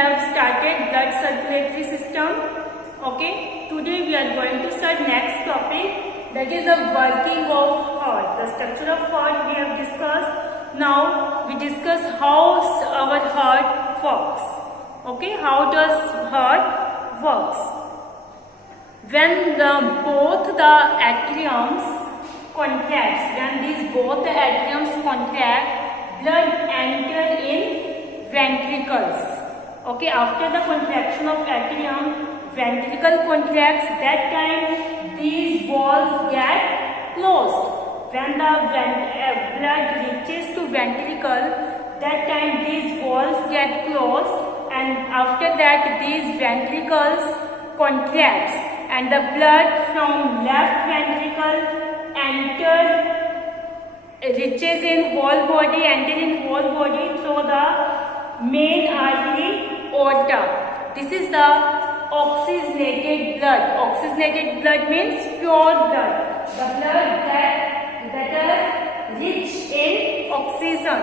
have started blood circulatory system. Okay, today we are going to start next topic, that is the working of heart. The structure of heart we have discussed. Now we discuss how our heart works. Okay, how does heart works? When both the atriums contracts, when these both the atriums contract, blood enter in ventricles. Okay, after the contraction of atrium, ventricle contracts. That time these walls get closed. When the blood reaches to ventricle, that time these walls get closed, and after that these ventricles contracts, and the blood from left ventricle reaches in whole body, through the main artery aorta. This is the oxygenated blood. Oxygenated blood means pure blood. The blood that are rich in oxygen,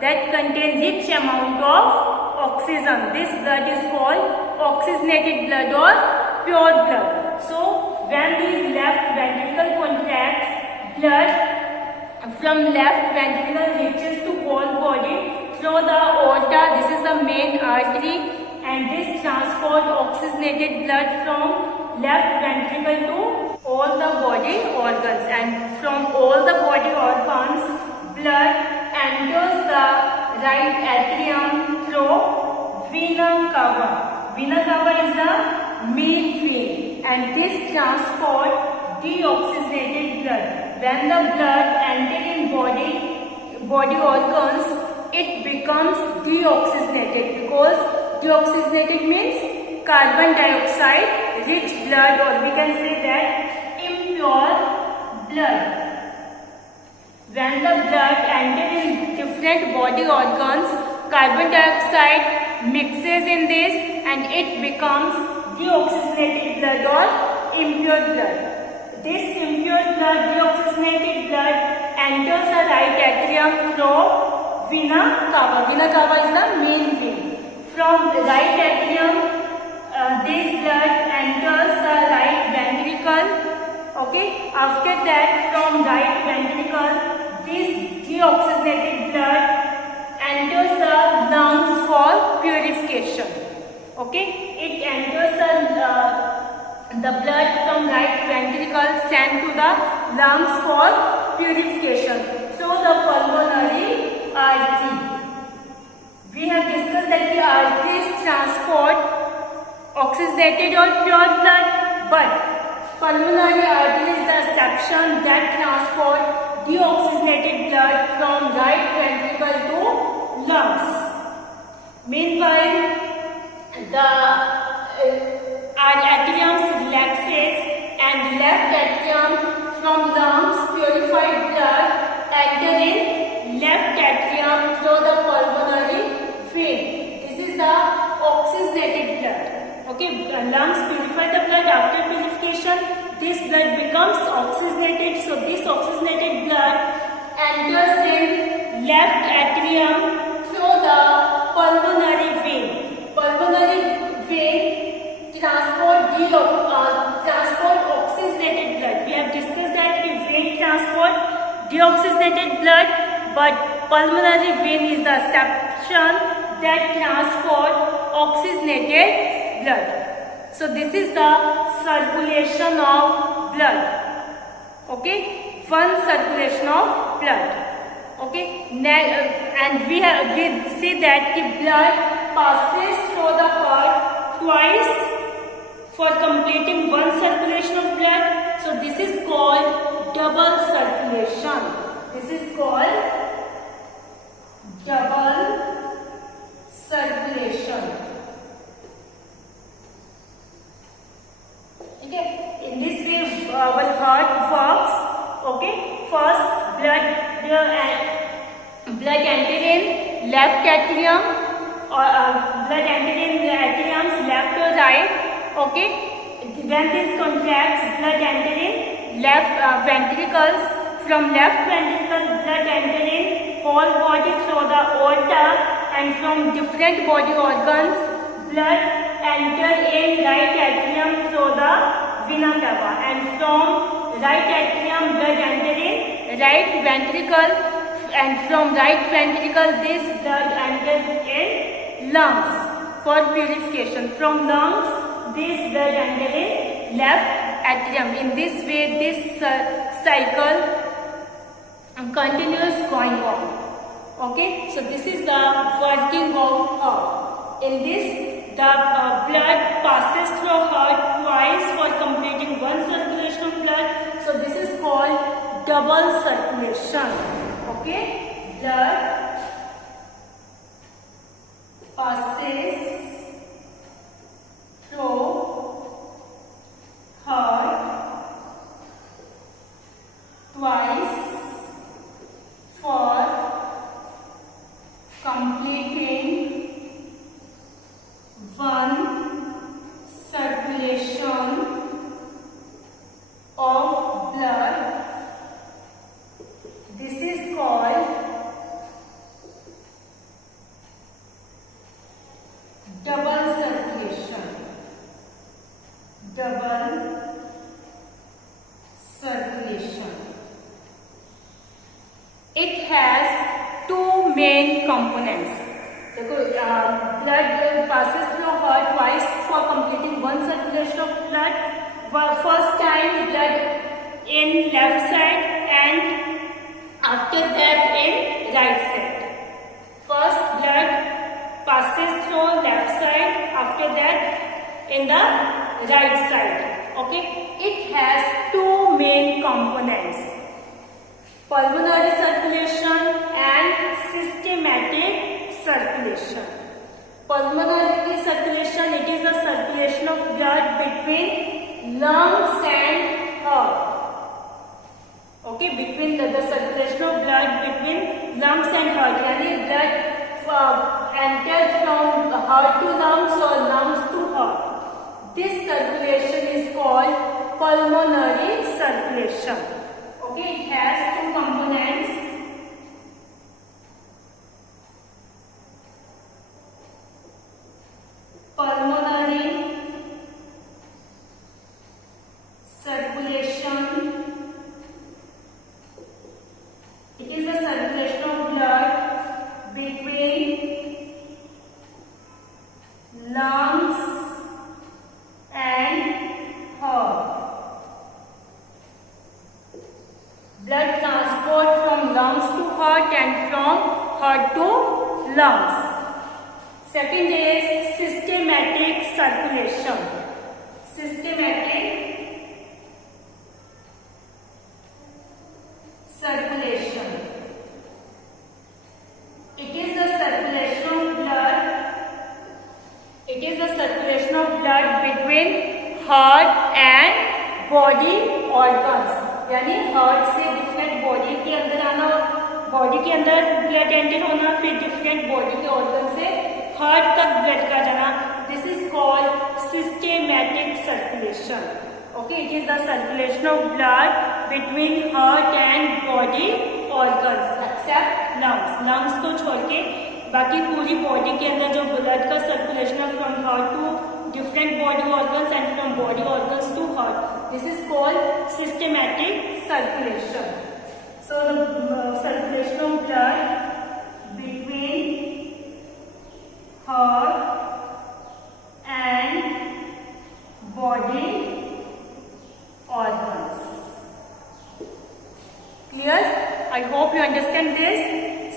that contain rich amount of oxygen. This blood is called oxygenated blood or pure blood. So when these left ventricle contracts, blood from left ventricle reaches to whole body through the aorta. This is the main artery, and this transport oxygenated blood from left ventricle to all the body organs, and from all the body organs blood enters the right atrium through vena cava. Vena cava is the main vein, and this transport deoxygenated blood. When the blood enters in body organs, it becomes deoxygenated, because deoxygenated means carbon dioxide rich blood, or we can say that impure blood. When the blood enters in different body organs, carbon dioxide mixes in this and it becomes deoxygenated blood or impure blood. This impure blood, deoxygenated blood, enters the right atrium through vena cava. Vena cava is the main vein. From the right atrium, this blood enters the right ventricle. Okay. After that, from right ventricle, this deoxygenated blood enters the lungs for purification. Okay. It enters the blood from right ventricle sent to the lungs for purification through the pulmonary artery. We have discussed that the arteries transport oxygenated or pure blood, but pulmonary artery is the exception that transport deoxygenated blood from right ventricle to lungs. Meanwhile, our atriums relaxes, and left atrium from lungs purified blood enter in left atrium through the pulmonary vein. This is the oxygenated blood. Okay, lungs purify the blood. After purification, this blood becomes oxygenated. So this oxygenated blood enters in left atrium through the pulmonary vein. Pulmonary vein transport oxygenated blood. We have discussed that the vein transport deoxygenated blood, but pulmonary vein is the exception that transport oxygenated blood. So this is the circulation of blood. Okay, one circulation of blood. Okay, and we see that the blood passes through the heart twice for completing one circulation of blood. So this is called double circulation. This is called double circulation. Okay, in this way our heart works. Okay, first blood enter in left atrium, or blood enter in the atriums left or right. Okay, when this contracts, blood enter in left ventricles. From left ventricle, blood enter in whole body through the aorta, and from different body organs, blood enter in right atrium through the vena cava, and from right atrium blood enter in right ventricle, and from right ventricle this blood enter in lungs for purification. From lungs this blood enter in left atrium. In this way this cycle continues going on. Okay, so this is the working of heart. In this, the blood passes through heart twice for completing one circulation of blood. So this is called double circulation. Okay, blood passes through heart twice for completing one circulation of blood. This is called double circulation. Double circulation. It has two main components. Blood passes through heart twice for completing one circulation of blood. First time blood in left side and after that in right side. First blood passes through left side, after that in the right side. Okay, it has two main components: pulmonary circulation and systematic circulation. Pulmonary circulation, it is the circulation of blood between lungs and heart. Okay, between the circulation of blood between lungs and heart. Yani blood enters from heart to lungs or lungs to heart. This circulation is called pulmonary circulation. Okay, it has two components. Pulmonary circulation. It is the circulation of blood between lungs and heart. Blood transport from lungs to heart and from heart to lungs. Second is systematic circulation. Systematic circulation. It is the circulation of blood. It is the circulation of blood between heart and body organs. यानी heart से different body के अंदर आना, body के अंदर blood enter होना, फिर different body के ऑर्गन से हार्ट तक ब्लड का जाना. This is called systematic circulation. Okay, it is the circulation of blood between heart and body organs except lungs. Lungs को छोड़ के बाकी पूरी बॉडी के अंदर जो ब्लड का सर्कुलेशन है from heart to different body organs and from body organs to heart. This is called systematic circulation. So the circulation of blood between heart and body organs. Clear? I hope you understand this.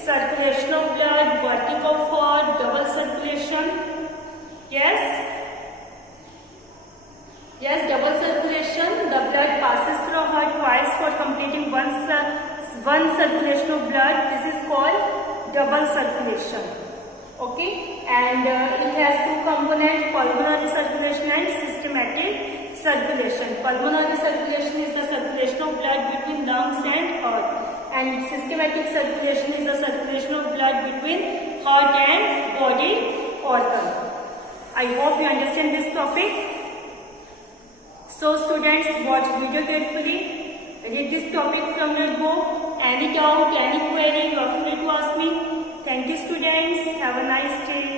Circulation of blood, working of heart, double circulation. Yes? Yes, double circulation. The blood passes through heart twice for completing one circulation of blood. This is called double circulation. Okay, and it has two components: pulmonary circulation and systematic circulation. Pulmonary circulation is the circulation of blood between lungs and heart, and systematic circulation is the circulation of blood between heart and body organ. I hope you understand this topic. So students, watch video carefully, read this topic from your book. Any doubt, any query, you are free to ask me. Thank you students. Have a nice day.